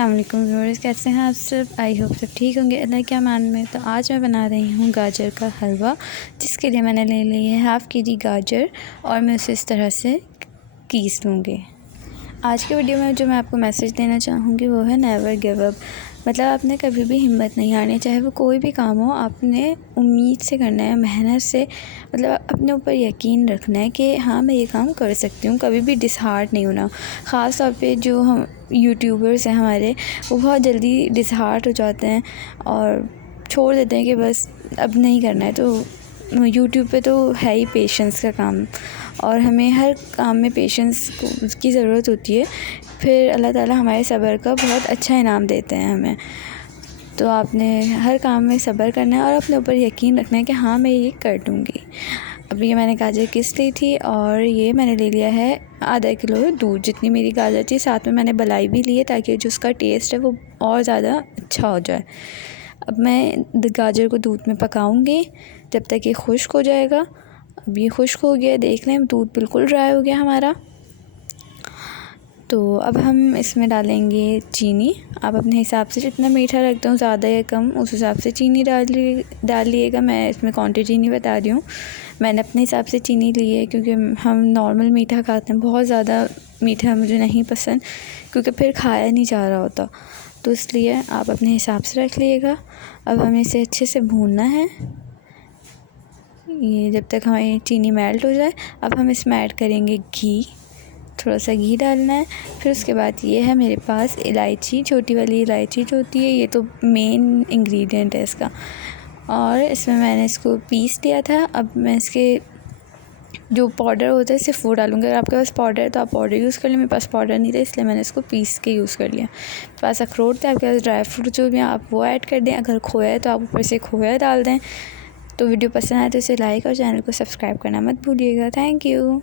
अस्सलाम वालेकुम व्यूअर्स, कैसे हैं आप सब। आई होप सब ठीक होंगे अल्लाह के अमान में। तो आज मैं बना रही हूँ गाजर का हलवा, जिसके लिए मैंने ले ली है हाफ़ के जी गाजर और मैं उसे इस तरह से कीस लूँगी। आज की वीडियो में जो मैं आपको मैसेज देना चाहूँगी वो है नेवर गिव अप। मतलब आपने कभी भी हिम्मत नहीं हारनी, चाहे वो कोई भी काम हो, आपने उम्मीद से करना है, मेहनत से, मतलब अपने ऊपर यकीन रखना है कि हाँ मैं ये काम कर सकती हूँ। कभी भी डिसहार्ट नहीं होना। ख़ास तौर पे जो हम यूट्यूबर्स हैं हमारे, वो बहुत जल्दी डिसहार्ट हो जाते हैं और छोड़ देते हैं कि बस अब नहीं करना है। तो यूट्यूब पे तो है ही पेशेंस का काम, और हमें हर काम में पेशेंस की ज़रूरत होती है। फिर अल्लाह ताला हमारे सब्र का बहुत अच्छा इनाम देते हैं हमें। तो आपने हर काम में सब्र करना है और अपने ऊपर यकीन रखना है कि हाँ मैं ये कर दूँगी। अब ये मैंने गाजर किस ली थी और ये मैंने ले लिया है आधा किलो दूध। जितनी मेरी गाजर थी, साथ में मैंने मलाई भी ली है ताकि जो उसका टेस्ट है वो और ज़्यादा अच्छा हो जाए। अब मैं गाजर को दूध में पकाऊंगी जब तक ये खुश्क हो जाएगा। अब ये खुश्क हो गया, देख लें दूध बिल्कुल ड्राई हो गया हमारा। तो अब हम इसमें डालेंगे चीनी। आप अपने हिसाब से जितना मीठा रखते हो, ज़्यादा या कम, उस हिसाब से चीनी डाल लिएगा। मैं इसमें क्वांटिटी नहीं बता रही हूँ, मैंने अपने हिसाब से चीनी ली है क्योंकि हम नॉर्मल मीठा खाते हैं। बहुत ज़्यादा मीठा मुझे नहीं पसंद क्योंकि फिर खाया नहीं जा रहा होता, तो इसलिए आप अपने हिसाब से रख लीजिएगा। अब हमें इसे अच्छे से भूनना है, ये जब तक हमारी चीनी मेल्ट हो जाए। अब हम इसमें ऐड करेंगे घी, थोड़ा सा घी डालना है। फिर उसके बाद ये है मेरे पास इलायची, छोटी वाली इलायची जो होती है, ये तो मेन इंग्रेडिएंट है इसका। और इसमें मैंने इसको पीस लिया था। अब मैं इसके जो पाउडर होता है सिर्फ वो डालूँगी। अगर आपके पास पाउडर है तो आप पाउडर यूज़ कर लें। मेरे पास पाउडर नहीं था इसलिए मैंने इसको पीस के यूज़ कर लिया। मेरे पास अखरोट था, आपके पास ड्राई फ्रूट जो भी आप वो ऐड कर दें। अगर खोया है तो आप ऊपर से खोया डाल दें। तो वीडियो पसंद आए तो इसे लाइक और चैनल को सब्सक्राइब करना मत भूलिएगा। Thank you.